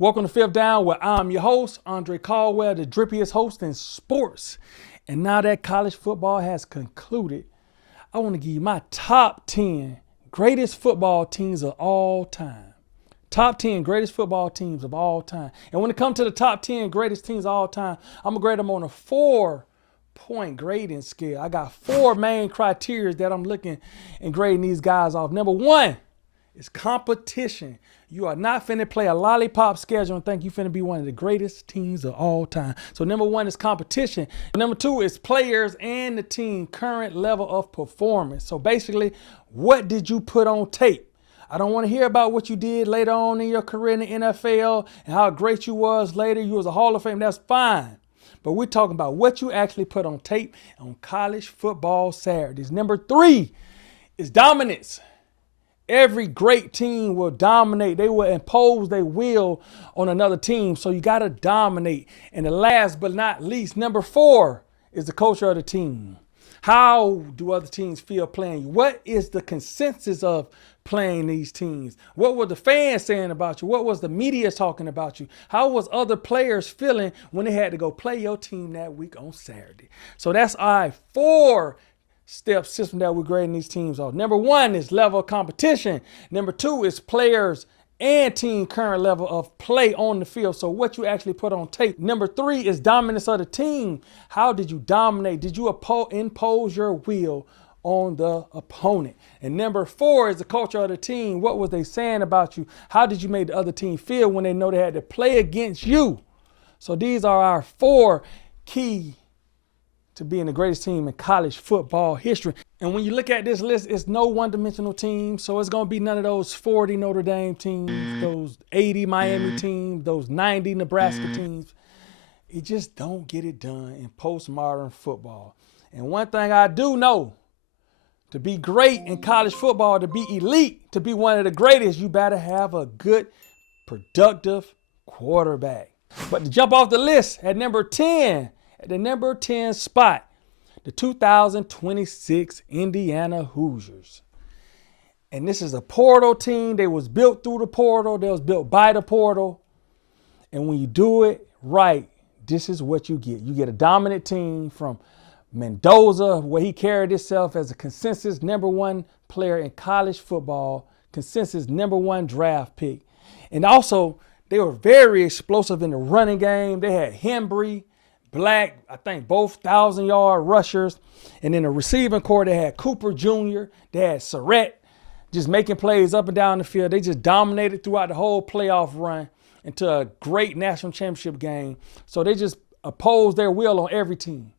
Welcome to Fifth Down, where I'm your host, Andre Caldwell, the drippiest host in sports. And now that college football has concluded, I want to give you my top 10 greatest football teams of all time. Top 10 greatest football teams of all time. And when it comes to the top 10 greatest teams of all time, I'm going to grade them on a 4-point grading scale. I got 4 main criteria that I'm looking and grading these guys off. Number 1 is competition. You are not finna play a lollipop schedule and think you finna be one of the greatest teams of all time. So number 1 is competition. Number 2 is players and the team current level of performance. So basically, what did you put on tape? I don't want to hear about what you did later on in your career in the NFL and how great you was later. You was a Hall of Fame. That's fine. But we're talking about what you actually put on tape on college football Saturdays. Number 3 is dominance. Every great team will dominate. They will impose their will on another team. So you got to dominate. And the last but not least, number 4 is the culture of the team. How do other teams feel playing you? What is the consensus of playing these teams? What were the fans saying about you? What was the media talking about you? How was other players feeling when they had to go play your team that week on Saturday? So that's our 4-step system that we're grading these teams off. Number 1 is level of competition. Number 2 is players and team current level of play on the field. So what you actually put on tape. Number 3 is dominance of the team. How did you dominate? Did you impose your will on the opponent? And number 4 is the culture of the team. What was they saying about you? How did you make the other team feel when they know they had to play against you? So these are our 4 key to being the greatest team in college football history. And when you look at this list, it's no one-dimensional team. So it's going to be none of those 40 Notre Dame teams, those 80 Miami teams, those 90 Nebraska teams. It just don't get it done in postmodern football. And one thing I do know, to be great in college football, to be elite, to be one of the greatest, you better have a good, productive quarterback. But to jump off the list at number 10, at the number 10 spot, the 2026 Indiana Hoosiers. And this is a portal team. They was built through the portal. They was built by the portal. And when you do it right, this is what you get. You get a dominant team from Mendoza, where he carried himself as a consensus number 1 player in college football, consensus number 1 draft pick. And also, they were very explosive in the running game. They had Hembry, Black, I think both 1,000-yard rushers. And in the receiving core, they had Cooper Jr., they had Surratt, just making plays up and down the field. They just dominated throughout the whole playoff run into a great national championship game. So they just opposed their will on every team.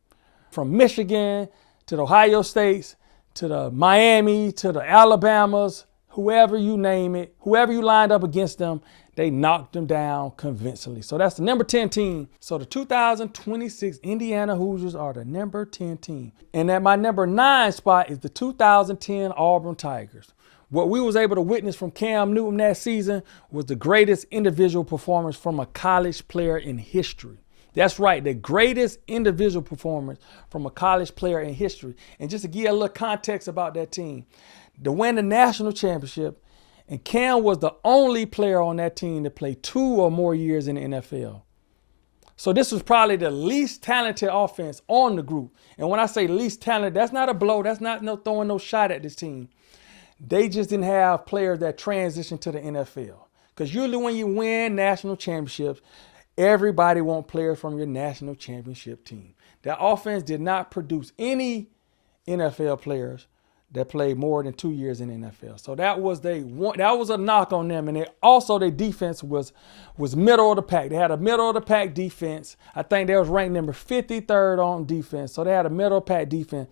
From Michigan to the Ohio States, to the Miami, to the Alabamas, whoever you name it, whoever you lined up against them, they knocked them down convincingly. So that's the number 10 team. So the 2026 Indiana Hoosiers are the number 10 team. And at my number 9 spot is the 2010 Auburn Tigers. What we was able to witness from Cam Newton that season was the greatest individual performance from a college player in history. That's right, the greatest individual performance from a college player in history. And just to give you a little context about that team, to win the national championship, and Cam was the only player on that team to play 2 or more years in the NFL. So this was probably the least talented offense on the group. And when I say least talented, that's not a blow. That's not throwing no shot at this team. They just didn't have players that transitioned to the NFL. Because usually when you win national championships, everybody wants players from your national championship team. That offense did not produce any NFL players that played more than 2 years in the NFL. So that was a knock on them. And their defense was middle of the pack. They had a middle of the pack defense. I think they was ranked number 53rd on defense. So they had a middle of the pack defense.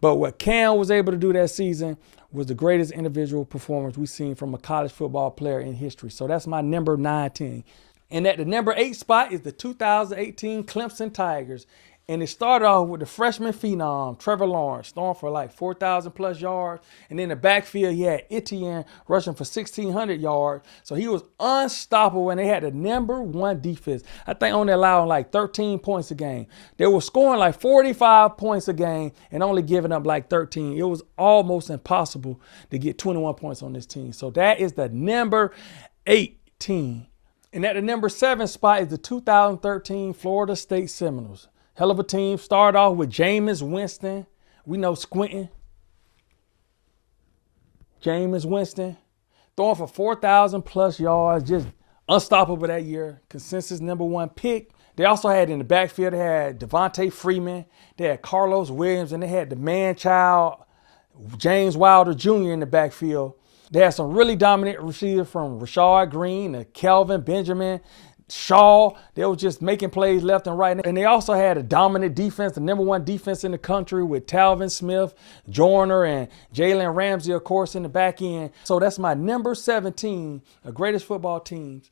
But what Cam was able to do that season was the greatest individual performance we've seen from a college football player in history. So that's my number 9 team. And at the number 8 spot is the 2018 Clemson Tigers. And it started off with the freshman phenom, Trevor Lawrence, throwing for like 4,000 plus yards. And in the backfield, he had Etienne rushing for 1,600 yards. So he was unstoppable, and they had the number 1 defense. I think only allowing like 13 points a game. They were scoring like 45 points a game and only giving up like 13. It was almost impossible to get 21 points on this team. So that is the number 8 team And at the number 7 spot is the 2013 Florida State Seminoles. Hell of a team. Started off with Jameis Winston. We know Squinting. Jameis Winston throwing for 4,000 plus yards. Just unstoppable that year. Consensus number 1 pick. They also had in the backfield, they had Devontae Freeman. They had Carlos Williams. And they had the man-child James Wilder Jr. in the backfield. They had some really dominant receivers from Rashard Green to Kelvin Benjamin, Shaw. They were just making plays left and right. And they also had a dominant defense, the number 1 defense in the country with Talvin Smith, Joyner, and Jalen Ramsey, of course, in the back end. So that's my number 17 of greatest football teams,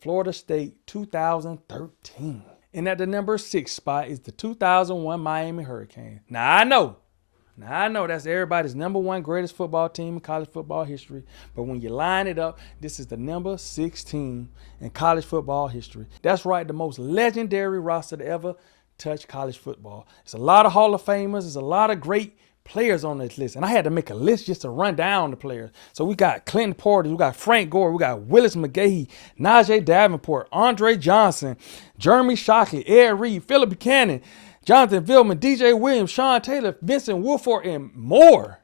Florida State 2013. And at the number 6 spot is the 2001 Miami Hurricanes. Now I know that's everybody's number 1 greatest football team in college football history. But when you line it up, this is the number 6 team in college football history. That's right, the most legendary roster to ever touch college football. There's a lot of Hall of Famers. There's a lot of great players on this list. And I had to make a list just to run down the players. So we got Clinton Porter, we got Frank Gore, we got Willis McGahee, Najee Davenport, Andre Johnson, Jeremy Shockey, Ed Reed, Philip Buchanan, Jonathan Vilman, DJ Williams, Sean Taylor, Vincent Wilfork, and more,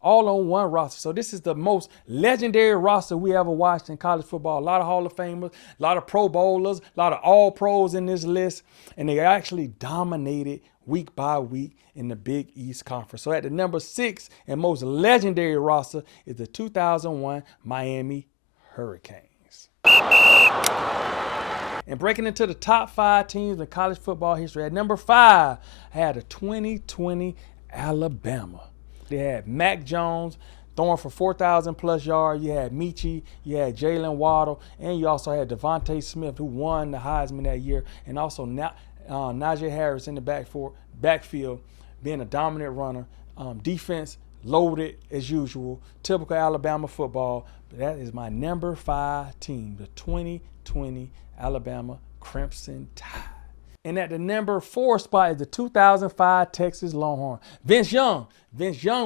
all on one roster. So this is the most legendary roster we ever watched in college football. A lot of Hall of Famers, a lot of Pro Bowlers, a lot of All-Pros in this list, and they actually dominated week by week in the Big East Conference. So at the number 6 and most legendary roster is the 2001 Miami Hurricanes. And breaking into the top 5 teams in college football history, at number 5, I had the 2020 Alabama. They had Mac Jones throwing for 4,000 plus yards. You had Michie, you had Jalen Waddle, and you also had Devontae Smith, who won the Heisman that year, and also Najee Harris in the backfield, being a dominant runner. Defense loaded as usual, typical Alabama football. But that is my number 5 team, the 2020 Alabama Crimson Tide. And at the number 4 spot is the 2005 Texas Longhorns. Vince Young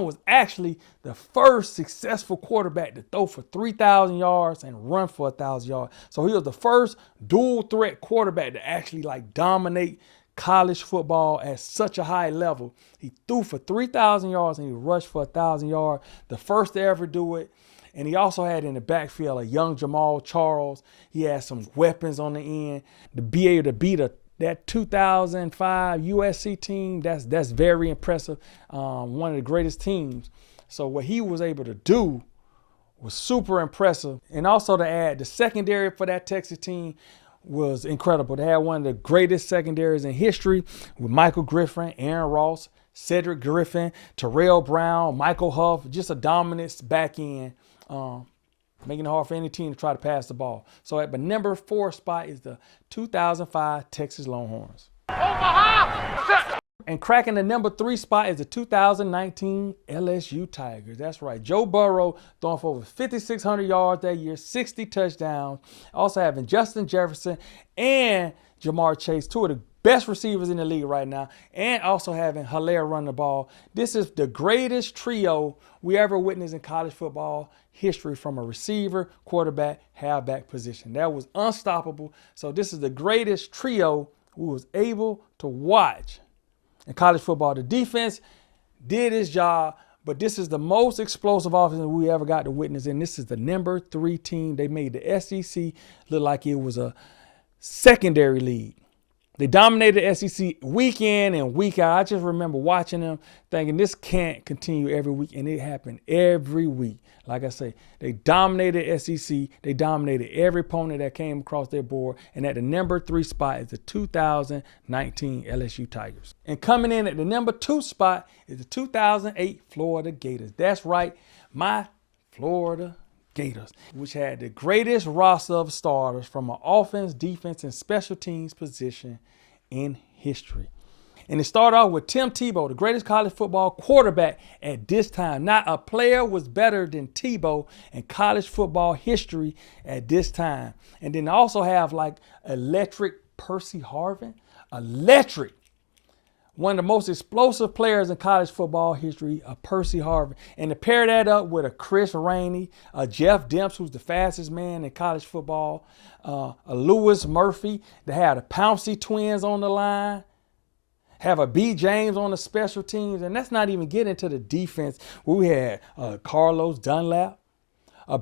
was actually the first successful quarterback to throw for 3,000 yards and run for 1,000 yards. So he was the first dual threat quarterback to actually dominate college football at such a high level. He threw for 3,000 yards and he rushed for 1,000 yards. The first to ever do it. And he also had in the backfield a young Jamal Charles. He had some weapons on the end to be able to beat that 2005 USC team. That's very impressive. One of the greatest teams. So what he was able to do was super impressive. And also to add, the secondary for that Texas team was incredible. They had one of the greatest secondaries in history with Michael Griffin, Aaron Ross, Cedric Griffin, Terrell Brown, Michael Huff, just a dominant back end. Making it hard for any team to try to pass the ball. So at the number 4 spot is the 2005 Texas Longhorns. Omaha! And cracking the number 3 spot is the 2019 LSU Tigers. That's right. Joe Burrow throwing for over 5,600 yards that year, 60 touchdowns. Also having Justin Jefferson and Jamar Chase, 2 of the best receivers in the league right now, and also having Hilaire run the ball. This is the greatest trio we ever witnessed in college football history from a receiver, quarterback, halfback position. That was unstoppable. So this is the greatest trio we was able to watch in college football. The defense did its job, but this is the most explosive offense we ever got to witness, and this is the number 3 team. They made the SEC look like it was a secondary league. They dominated the SEC week in and week out. I just remember watching them thinking this can't continue every week, and it happened every week. Like I say, they dominated SEC. They dominated every opponent that came across their board. And at the number 3 spot is the 2019 LSU Tigers. And coming in at the number 2 spot is the 2008 Florida Gators. That's right, my Florida Gators, which had the greatest roster of starters from an offense, defense, and special teams position in history. And it started off with Tim Tebow, the greatest college football quarterback at this time. Not a player was better than Tebow in college football history at this time. And then also have electric Percy Harvin. Electric. one of the most explosive players in college football history, a Percy Harvin. And to pair that up with a Chris Rainey, a Jeff Demps, who's the fastest man in college football, a Lewis Murphy, they had the Pouncey twins on the line, have a B. James on the special teams, and that's not even getting to the defense. We had Carlos Dunlap,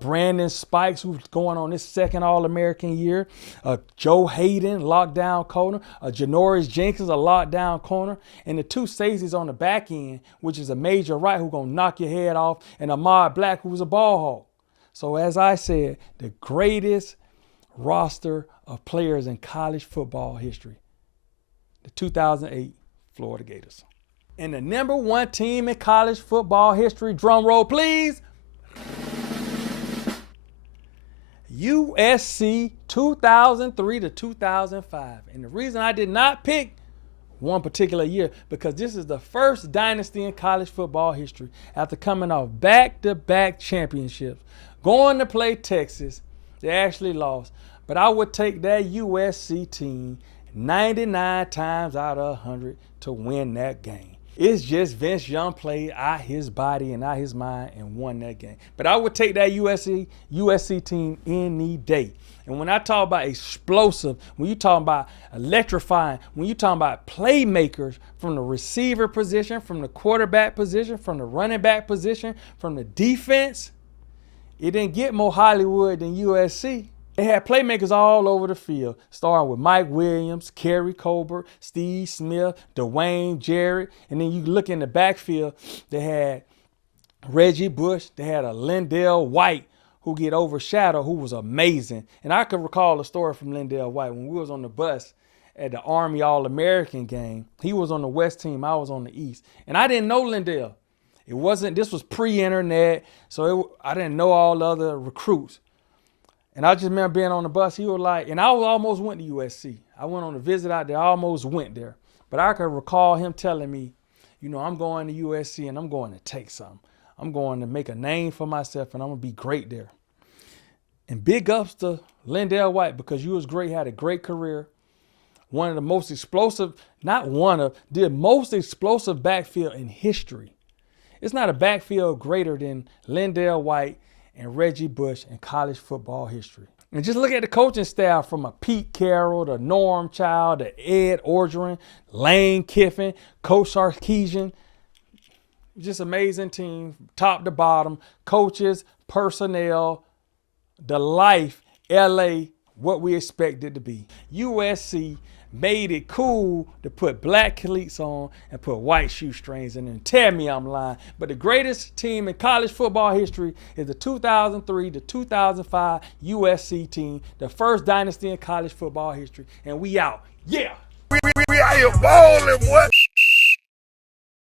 Brandon Spikes, who's going on his second All-American year, Joe Hayden, lockdown corner, Janoris Jenkins, a lockdown corner, and the two safeties on the back end, which is a Major Wright who's going to knock your head off, and Ahmad Black, who's a ball hawk. So as I said, the greatest roster of players in college football history, the 2008 Florida Gators. And the number one team in college football history, drum roll please, USC 2003 to 2005. And the reason I did not pick one particular year, because this is the first dynasty in college football history after coming off back-to-back championships, going to play Texas. They actually lost. But I would take that USC team 99 times out of 100 to win that game. It's just Vince Young played out his body and out his mind and won that game. But I would take that USC team any day. And when I talk about explosive, when you talk about electrifying, when you talk about playmakers from the receiver position, from the quarterback position, from the running back position, from the defense, it didn't get more Hollywood than USC. They had playmakers all over the field, starting with Mike Williams, Kerry Colbert, Steve Smith, Dwayne Jarrett. And then you look in the backfield, they had Reggie Bush, they had a Lindell White who get overshadowed, who was amazing. And I could recall a story from Lindell White when we was on the bus at the Army All-American game. He was on the West team, I was on the East. And I didn't know Lindell. This was pre-internet, so I didn't know all the other recruits. And I just remember being on the bus. He was like, and I almost went to USC. I went on a visit out there. I almost went there. But I can recall him telling me, I'm going to USC and I'm going to take something. I'm going to make a name for myself and I'm going to be great there. And big ups to Lindell White, because you was great, had a great career. One of the most explosive, the most explosive backfield in history. It's not a backfield greater than Lindell White and Reggie Bush in college football history. And just look at the coaching staff, from a Pete Carroll to Norm Child to Ed Orgeron, Lane Kiffin, Coach Sarkisian. Just amazing team, top to bottom, coaches, personnel, the life, LA, what we expected to be. USC made it cool to put black cleats on and put white shoestrings in, and tell me I'm lying. But the greatest team in college football history is the 2003 to 2005 USC team, the first dynasty in college football history. And we out. Yeah. We out here balling, boy.